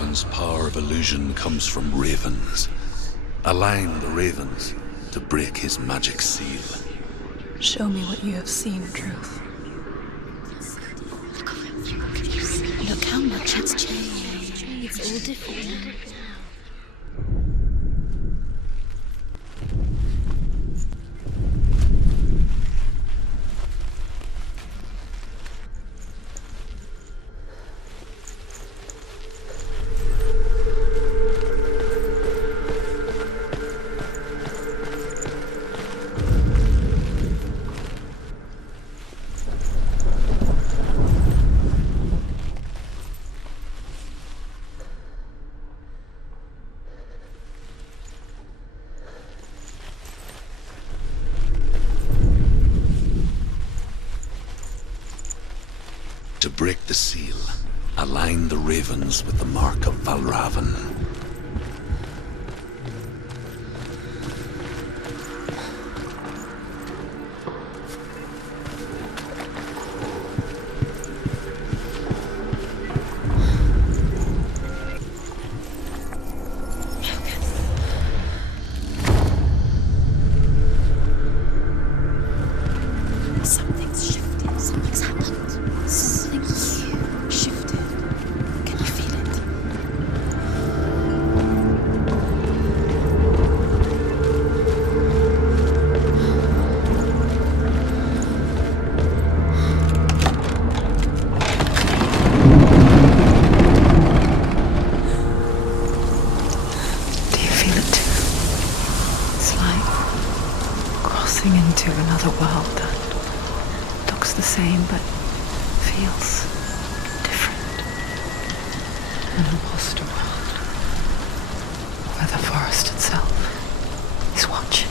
Valravan's power of illusion comes from ravens. Align the ravens to break his magic seal. Show me what you have seen, Truth. Look how much it's changed. It's all different now. To break the seal, align the ravens with the mark of Valravan. Something's shifted. Something's happened. Something huge shifted. Can you feel it? Do you feel it too? It's like crossing into another world that looks the same but feels different. An imposter world where the forest itself is watching.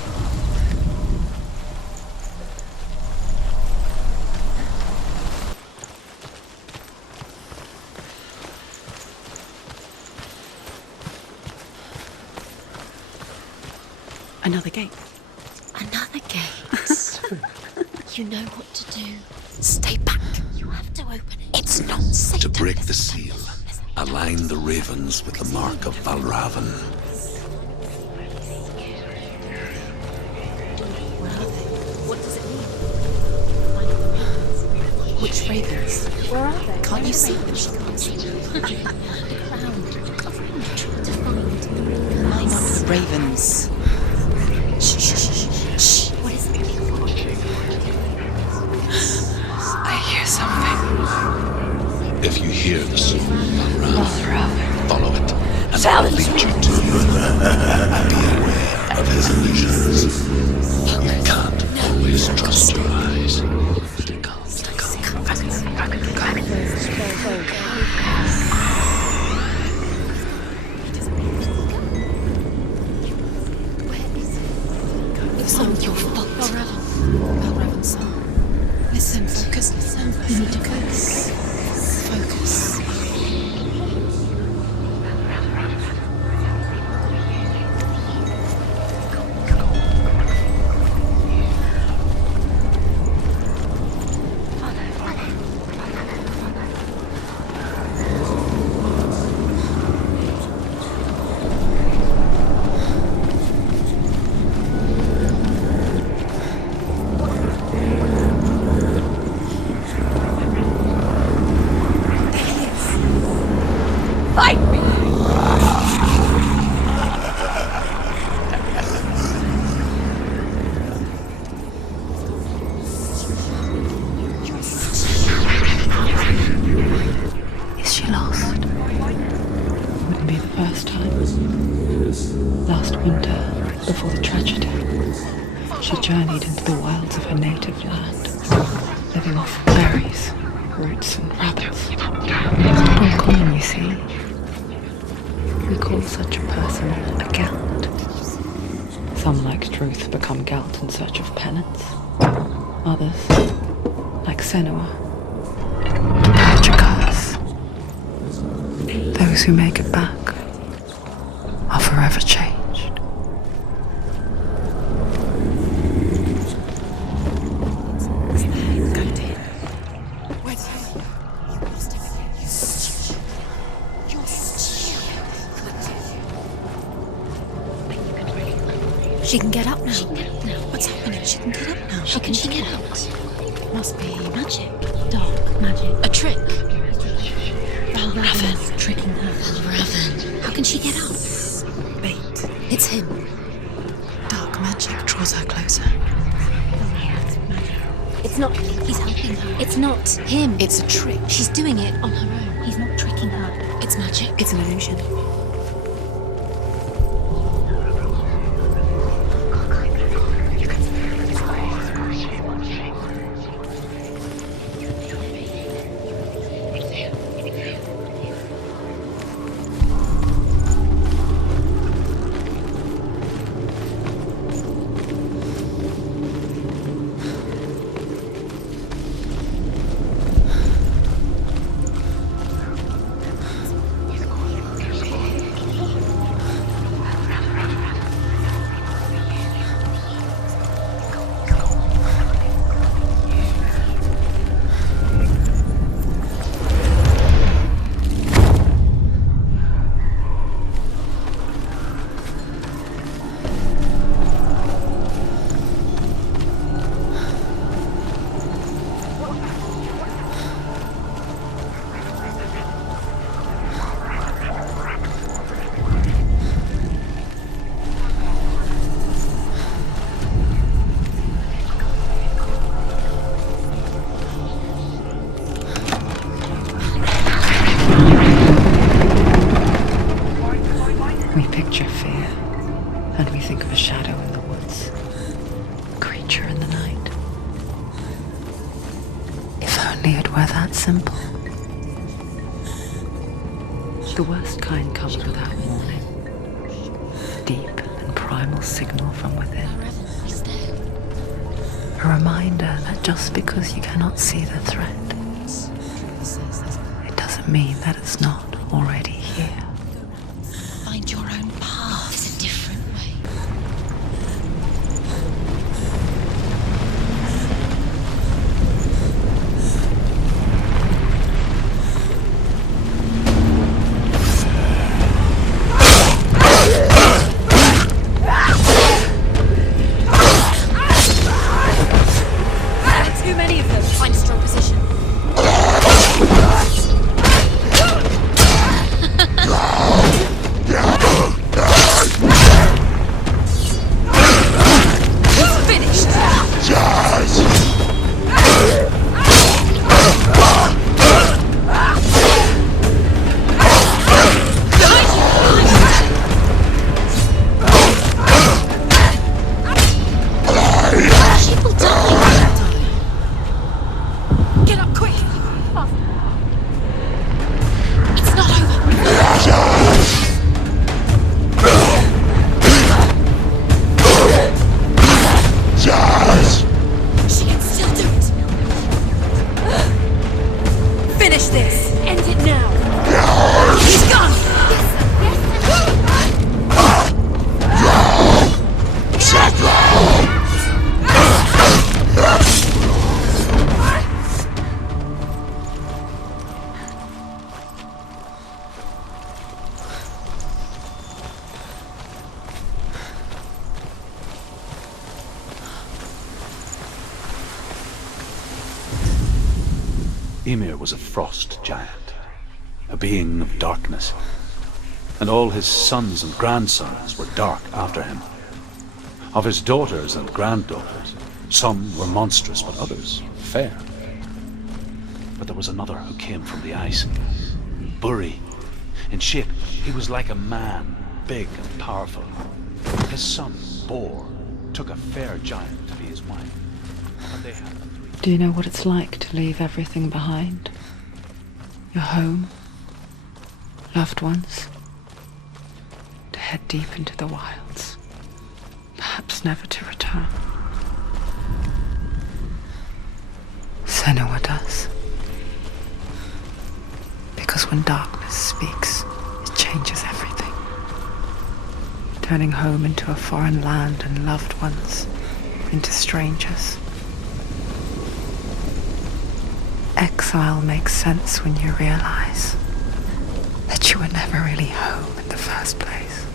Another gate. Another gate. You know what to do. Stay back. You have to open it. It's not safe. To break the seal, align the ravens with the mark of Valravan. Where are they? What does it mean? Which ravens? Where are they? Can't you see them? She can't see them. Look around. To find. Line up the ravens. Shh, shh, shh, shh. What is it? I hear something. If you hear the soul of Valravan, follow it, and it Sound. will lead you to him. Be aware of his illusions. You can't always trust your eyes. It's not your fault. Valravan, son. Listen, focus, listen. You need to focus. Focus. Is she lost? Wouldn't be the first time. Last winter, before the tragedy, she journeyed into the wilds of her native land, living off berries, roots and rabbits. Not uncommon, you see. We call such a person a gelt. Some, like Truth, become gelt in search of penance. Others, like Senua, catch a curse. Those who make it back are forever changed. She can get up now. What's happening? She can get up now. How can she get out? Must be magic. Dark magic. A trick. Raven. Tricking her. Raven. How can she get out? Bait. It's him. Dark magic draws her closer. It's not him. He's helping her. It's not him. It's a trick. She's doing it on her own. He's not tricking her. It's magic. It's an illusion. Simple. The worst kind comes without warning. A deep and primal signal from within. A reminder that just because you cannot see the threat, it doesn't mean that it's not already here. Find your own path. It's a different way. Ymir was a frost giant, a being of darkness, and all his sons and grandsons were dark after him. Of his daughters and granddaughters, some were monstrous, but others fair. But there was another who came from the ice, Buri. In shape, he was like a man, big and powerful. His son, Bor, took a fair giant to be his wife, and they had Do you know what it's like to leave everything behind? Your home, loved ones, to head deep into the wilds, perhaps never to return. Senua does. Because when darkness speaks, it changes everything, turning home into a foreign land and loved ones into strangers. Exile makes sense when you realize that you were never really home in the first place.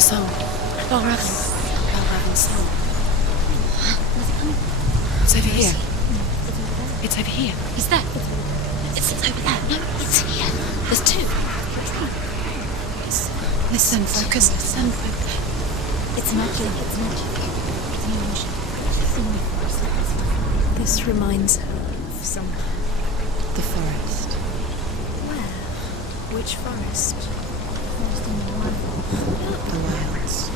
The song. Balraven's song. It's over here. It's over here. Is there? It's over there. No, it's here. There's two. Listen, focus, listen. It's magic. It's magic. It's emotion. This reminds her of somewhere. The forest. Where? Which forest? The wilds.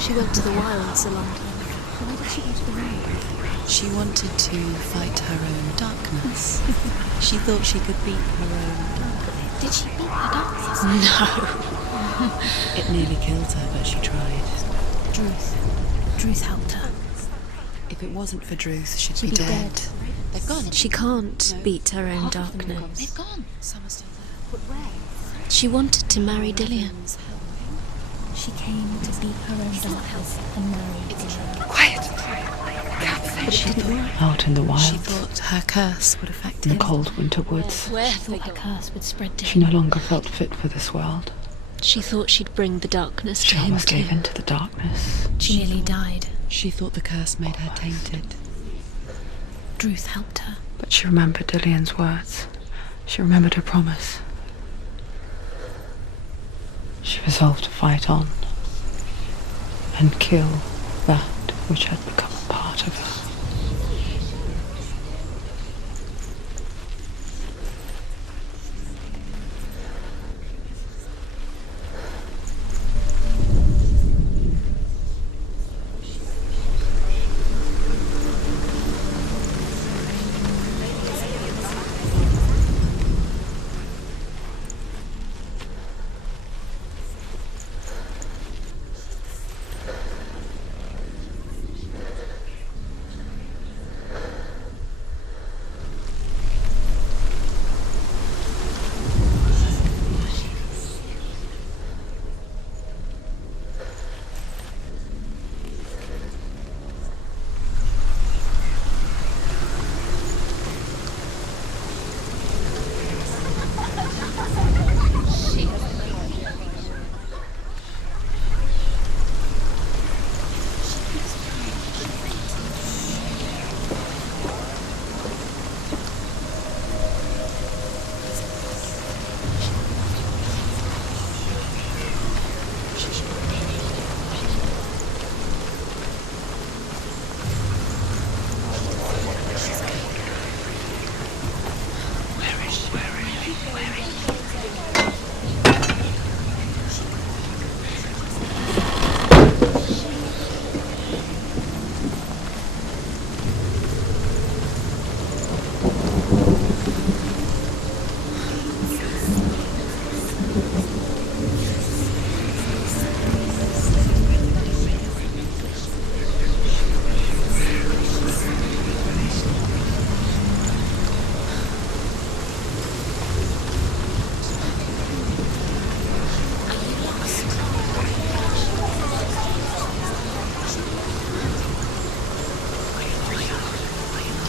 She went to the wilds a long time ago. Why did she go to the wilds? She wanted to fight her own darkness. She thought she could beat her own. Did she beat her darkness? No. It nearly killed her, but she tried. Druth helped her. If it wasn't for Druth, she'd be dead. They've gone. She can't beat her own darkness. They've gone. Some are still there. But where? She wanted to marry Dillian. She came to beat her own darkness and marry Dillian. Quiet. She thought Out in the She wilds, thought her curse would affect in him. the cold winter woods, She thought her curse would spread to she him. no longer felt fit for this world. she thought she'd bring the darkness She to him almost too. gave in to the darkness. She nearly died. She thought the curse made her tainted. Druth helped her. But she remembered Dillian's words. She remembered her promise. She resolved to fight on and kill that which had become a part of her.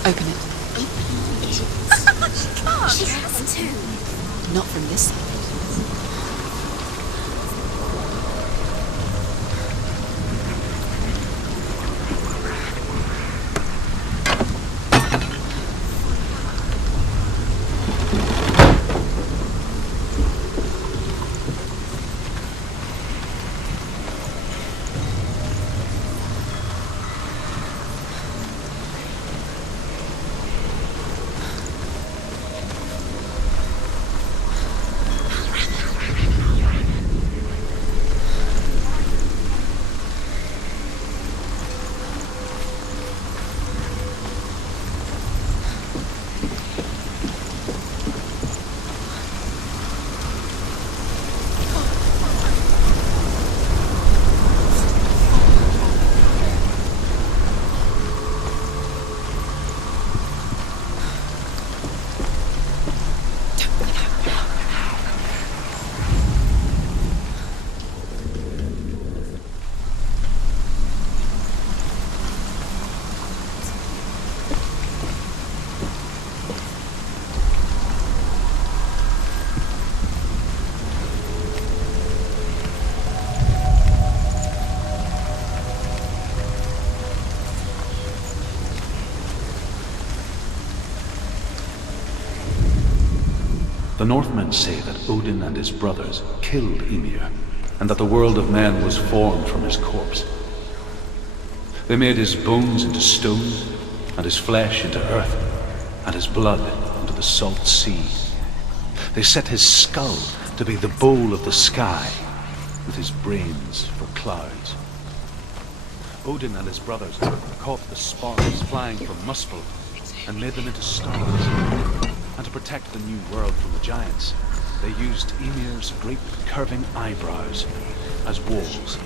Open it. She has to. Not from this side. The Northmen say that Odin and his brothers killed Ymir, and that the world of men was formed from his corpse. They made his bones into stone, and his flesh into earth, and his blood into the salt sea. They set his skull to be the bowl of the sky, with his brains for clouds. Odin and his brothers caught the sparks flying from Muspel and made them into stars. And to protect the new world from the giants, they used Ymir's great curving eyebrows as walls.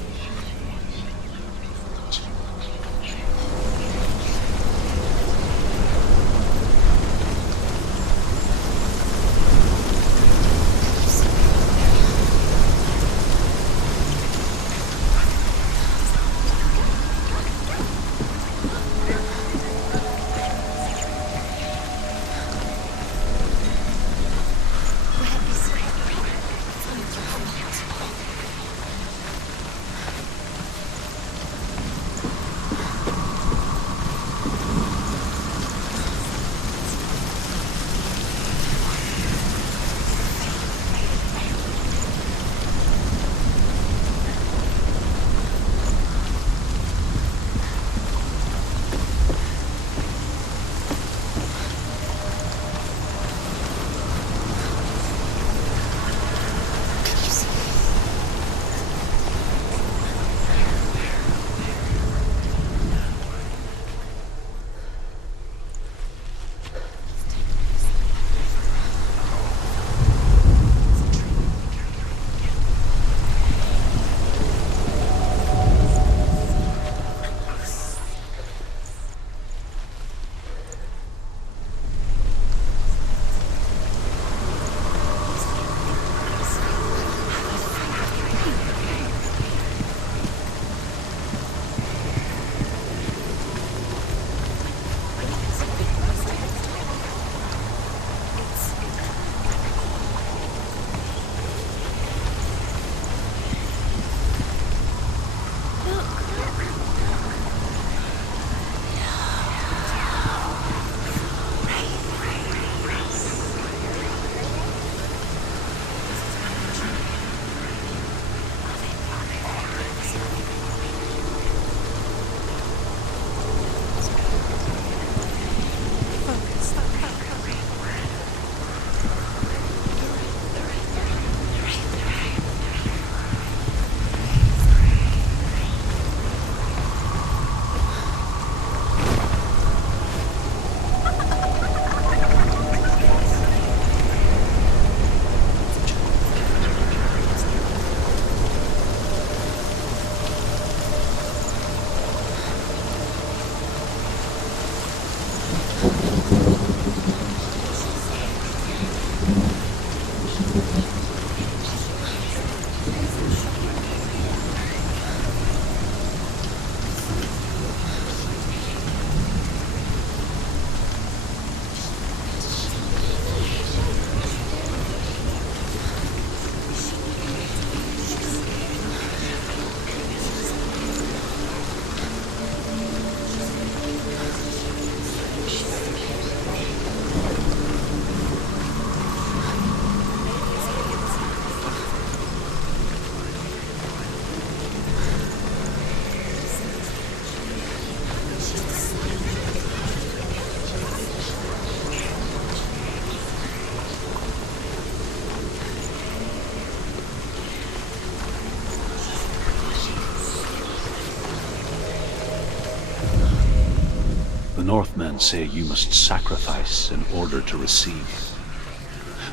Northmen say you must sacrifice in order to receive.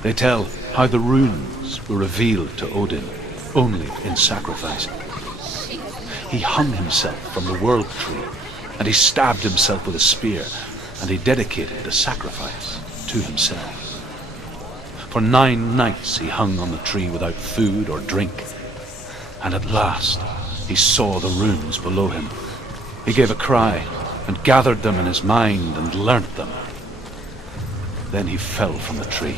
They tell how the runes were revealed to Odin only in sacrifice. He hung himself from the world tree, and he stabbed himself with a spear, and he dedicated the sacrifice to himself. For 9 nights he hung on the tree without food or drink, and at last he saw the runes below him. He gave a cry, and gathered them in his mind and learnt them. Then he fell from the tree.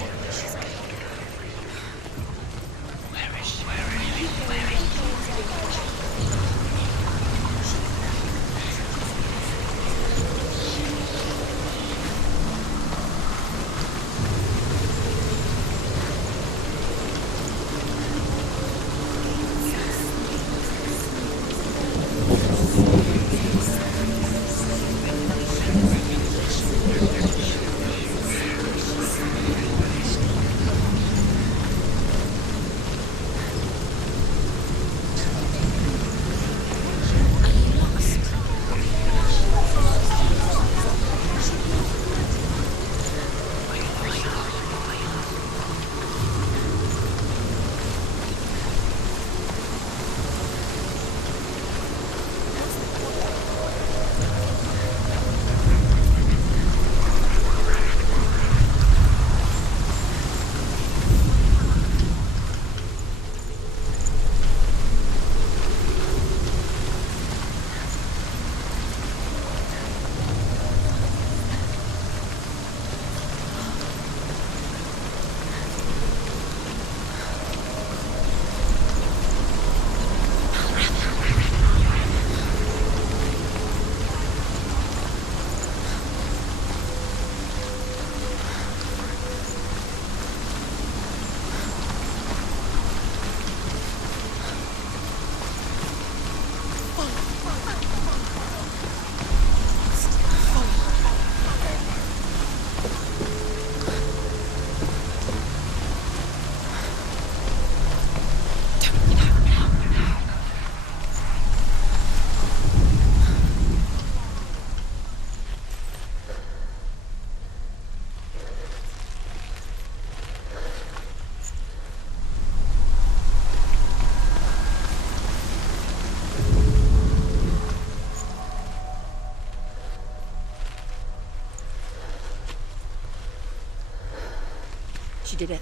she did it.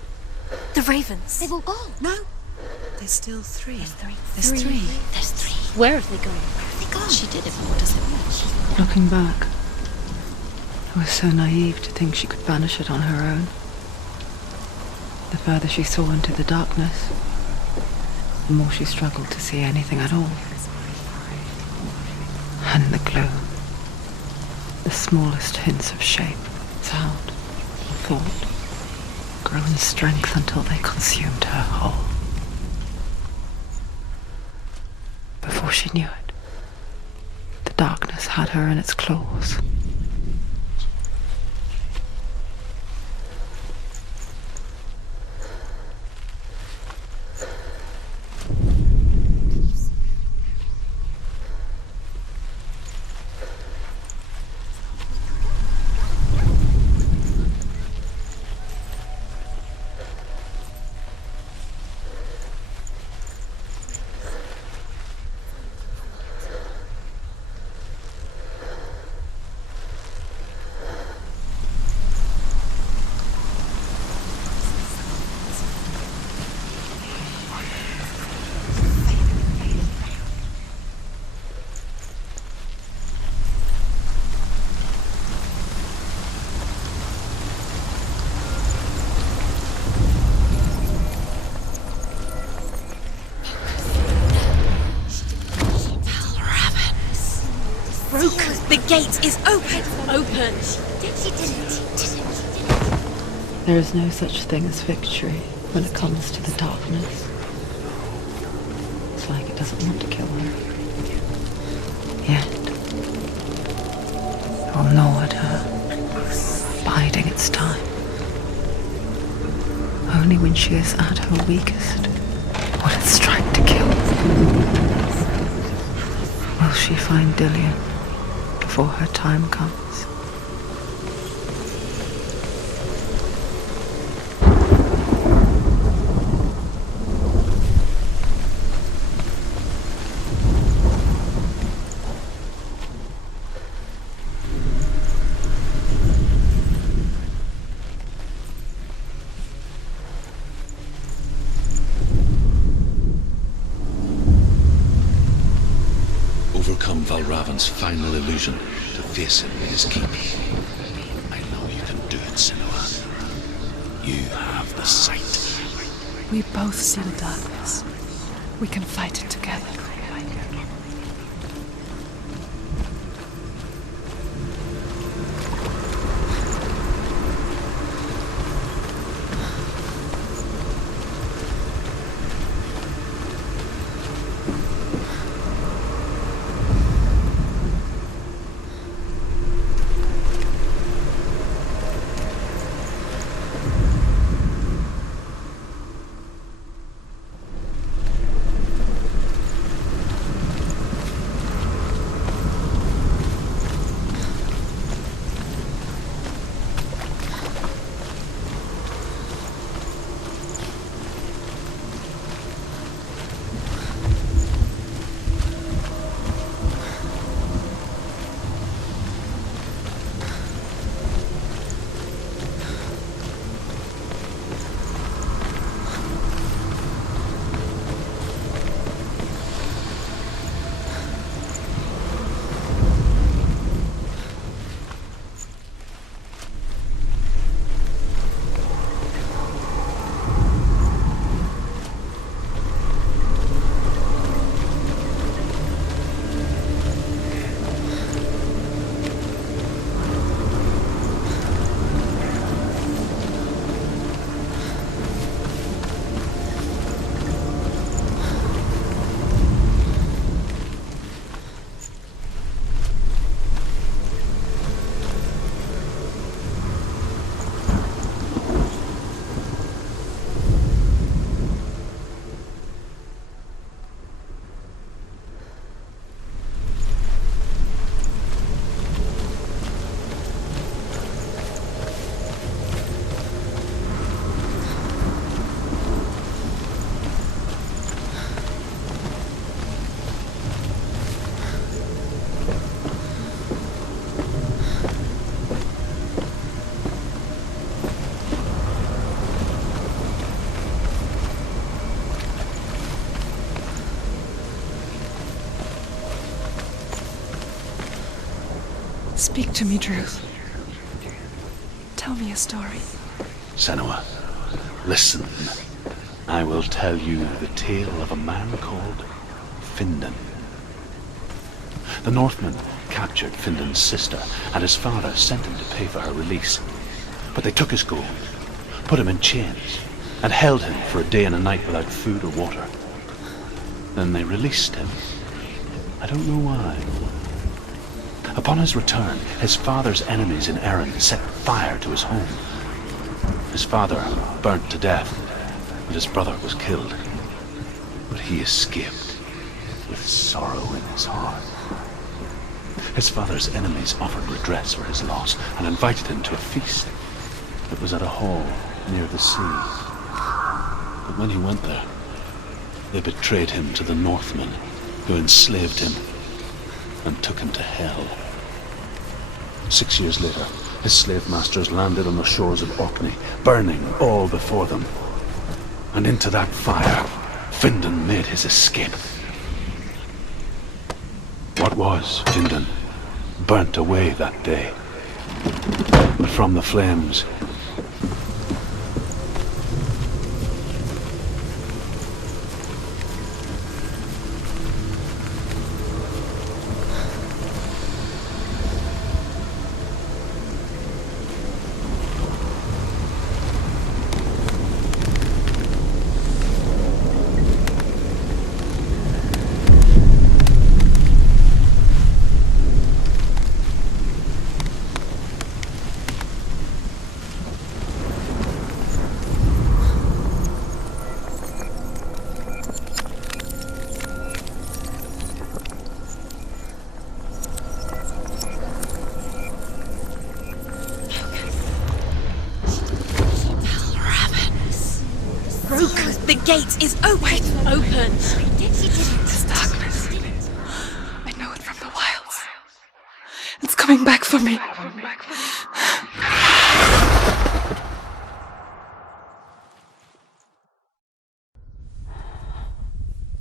The ravens. They've all gone. No. There's still three. There's three. There's three. There's three. Where have they gone? Where have they gone? She did it, but what does it mean? Looking back, I was so naive to think she could banish it on her own. The further she saw into the darkness, the more she struggled to see anything at all. And the gloom, the smallest hints of shape, sound, or thought, grew in strength until they consumed her whole. Before she knew it, the darkness had her in its claws. The gate is open! Open! She did it. There is no such thing as victory when it comes to the darkness. It's like it doesn't want to kill her. Yet, it will gnaw at her, biding its time. Only when she is at her weakest will it strike to kill. Will she find Dillion before her time comes? Overcome Valravan's final illusion to face him in his keep. I know you can do it, Senua. You have the sight. We both see the darkness. We can fight it together. Speak to me, Druth. Tell me a story. Senua, listen. I will tell you the tale of a man called Findan. The Northmen captured Findan's sister, and his father sent him to pay for her release. But they took his gold, put him in chains, and held him for a day and a night without food or water. Then they released him. I don't know why. Upon his return, his father's enemies in Erin set fire to his home. His father burnt to death, and his brother was killed. But he escaped with sorrow in his heart. His father's enemies offered redress for his loss and invited him to a feast. It was at a hall near the sea. But when he went there, they betrayed him to the Northmen, who enslaved him and took him to hell. 6 years later, his slave masters landed on the shores of Orkney, burning all before them. And into that fire, Findan made his escape. What was Findan burnt away that day. But from the flames, The gate is open! Open! This darkness. I know it from the wilds. It's coming back for me.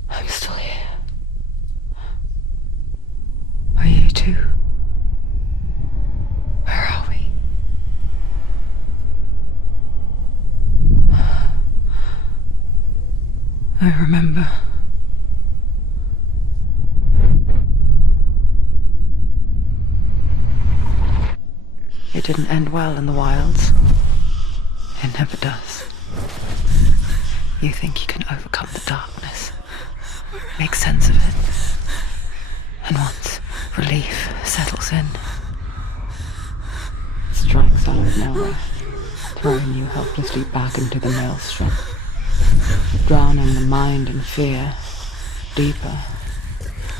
I'm still here. Are you too? Where are we? I remember. It didn't end well in the wilds. It never does. You think you can overcome the darkness, make sense of it, and once relief settles in, it strikes out of nowhere, throwing you helplessly back into the maelstrom, drowning the mind in fear, deeper,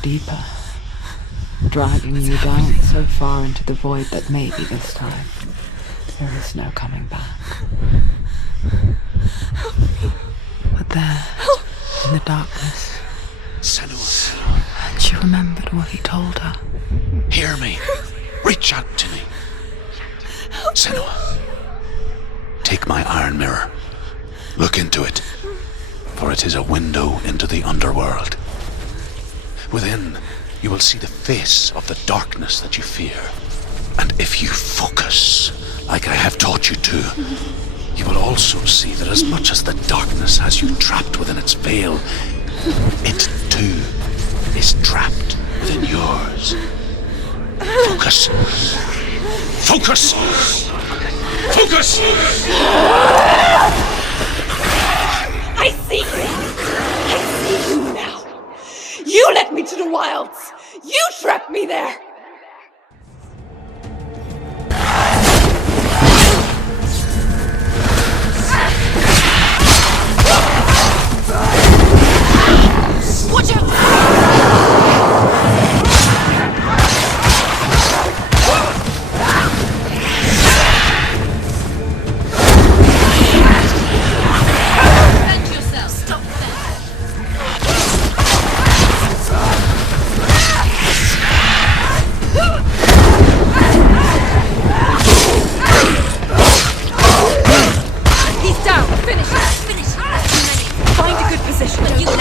deeper, dragging you down so far into the void that maybe this time there is no coming back. But there, in the darkness, Senua, and she remembered what he told her. hear me. Reach out to me. Senua, take my iron mirror. Look into it, for it is a window into the underworld. Within, you will see the face of the darkness that you fear. And if you focus, like I have taught you to, you will also see that as much as the darkness has you trapped within its veil, it too is trapped within yours. Focus. Focus! Focus! I see you! I see you now! You led me to the wilds! You trapped me there! Watch out! Defend yourself! Stop that! He's down! Finish him! Finish him! Find a good position. You let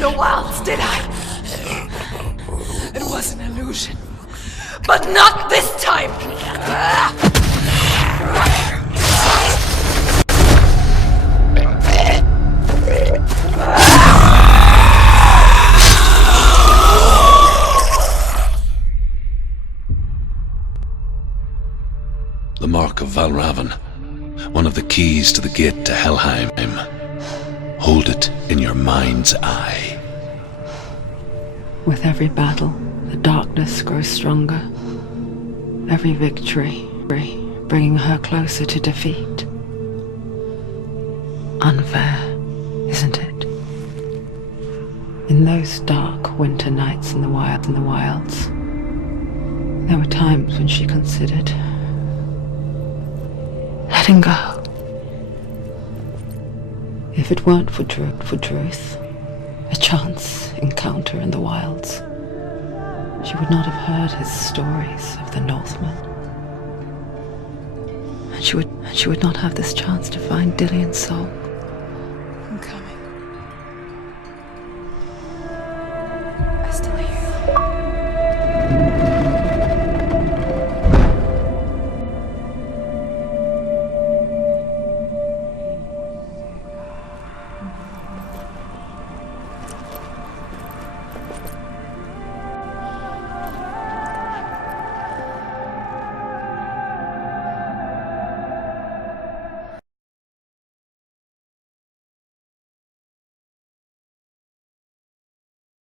the wilds, did I? It was an illusion. But not this time! The mark of Valravan, one of the keys to the gate to Helheim. Hold it in your mind's eye. With every battle, the darkness grows stronger. Every victory, bringing her closer to defeat. Unfair, isn't it? In those dark winter nights in the wilds, there were times when she considered letting go. If it weren't for truth, a chance encounter in the wilds, she would not have heard his stories of the Northmen. And she would not have this chance to find Dillion's soul.